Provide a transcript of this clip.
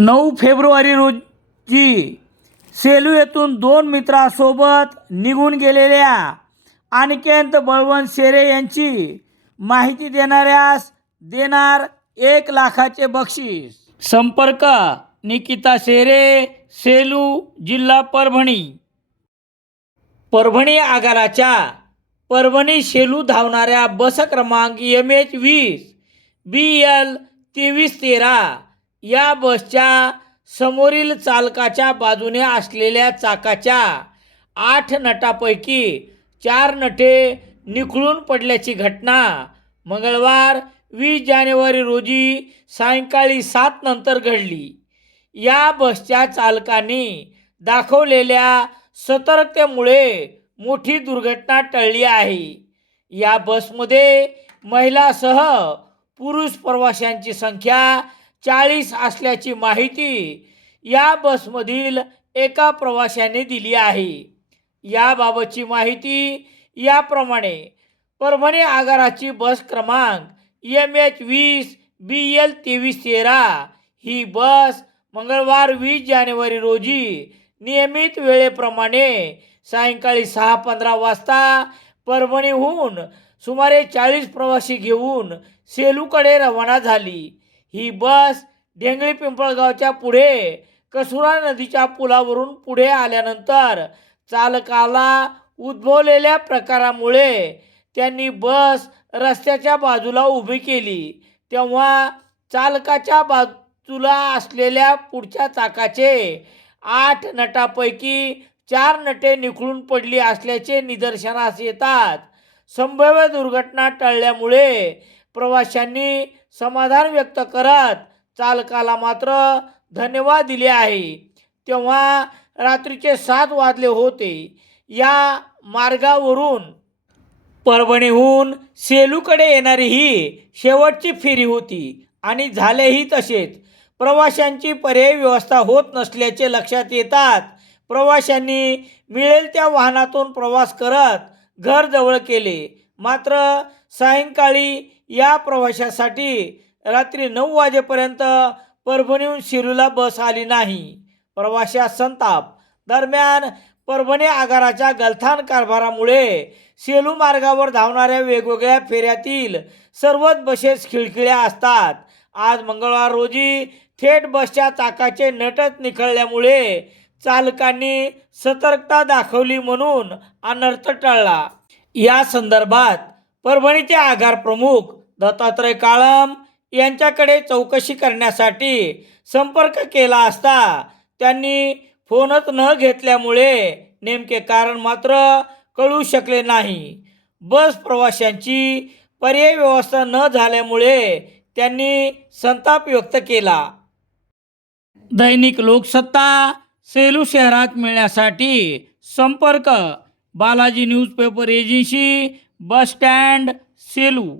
9 February रोजी सेलू येथून 2 मित्रांसोबत निघून गेलेल्या अनिकेत बळवंत शेरे यांची माहिती देणाऱ्यास देणार 1 लाखाचे बक्षीस। संपर्क निकिता शेरे, सेलू, जिल्हा परभणी। परभणी आगाराच्या परभणी सेलू धावणाऱ्या बस क्रमांक MH20 BL 2313 या बसच्या समोरील चालकाच्या बाजूने असलेल्या चाकाच्या 8 नटापैकी 4 नटे निखळून पडल्याची घटना मंगळवार 20 जानेवारी रोजी सायंकाळी 7 नंतर घडली। या बसच्या चालकांनी दाखवलेल्या सतर्कतेमुळे मोठी दुर्घटना टळली आहे। या बसमध्ये महिलासह पुरुष प्रवाशांची संख्या 40 असल्याची माहिती या बसमधील एका प्रवाशाने दिली आहे। याबाबतची माहिती याप्रमाणे, परभणी आगाराची बस क्रमांक MH20 BL 2313 ही बस मंगळवार 20 जानेवारी रोजी नियमित वेळेप्रमाणे सायंकाळी 6:15 वाजता परभणीहून सुमारे 40 प्रवासी घेऊन सेलूकडे रवाना झाली। ही बस ढेंगळी पिंपळगावच्या पुढे कसुरा नदीच्या पुलावरून पुढे आल्यानंतर चालकाला उद्भवलेल्या प्रकारामुळे त्यांनी बस रस्त्याच्या बाजूला उभी केली, तेव्हा चालकाच्या बाजूला असलेल्या पुढच्या चाकाचे 8 नटापैकी 4 नटे निखळून पडली असल्याचे निदर्शनास येतात। संभाव्य दुर्घटना टळल्यामुळे प्रवाशांनी समाधान व्यक्त करत चालकाला मात्र धन्यवाद दिले आहे। तेव्हा रात्रीचे 7 वाजले होते। या मार्गावरून परभणीहून सेलूकडे येणारी ही शेवटची फेरी होती आणि झालेही तसेच। प्रवाशांची पर्यायी व्यवस्था होत नसल्याचे लक्षात येतात प्रवाशांनी मिळेल त्या वाहनातून प्रवास करत घर जवळ केले। मात्र सायंकाळी या प्रवाशासाठी रात्री 9 वाजेपर्यंत परभणीहून सेलूला बस आली नाही। प्रवाशात संताप। दरम्यान परभणी आगाराच्या गलथान कारभारामुळे सेलू मार्गावर धावणाऱ्या वेगवेगळ्या फेऱ्यातील सर्वच बसेस खिळखिळ्या असतात। आज मंगळवार रोजी थेट बसच्या चाकाचे नटच निखळल्यामुळे चालकांनी सतर्कता दाखवली म्हणून अनर्थ टळला। या संदर्भात परभणीचे आगार प्रमुख दत्तात्रय काळम यांच्याकडे चौकशी करण्यासाठी संपर्क केला असता त्यांनी फोनच न घेतल्यामुळे नेमके कारण मात्र कळू शकले नाही। बस प्रवाशांची पर्यायी व्यवस्था न झाल्यामुळे त्यांनी संताप व्यक्त केला। दैनिक लोकसत्ता सेलू शहरात मिळण्यासाठी संपर्क Balaji newspaper agency, bus stand, Selu.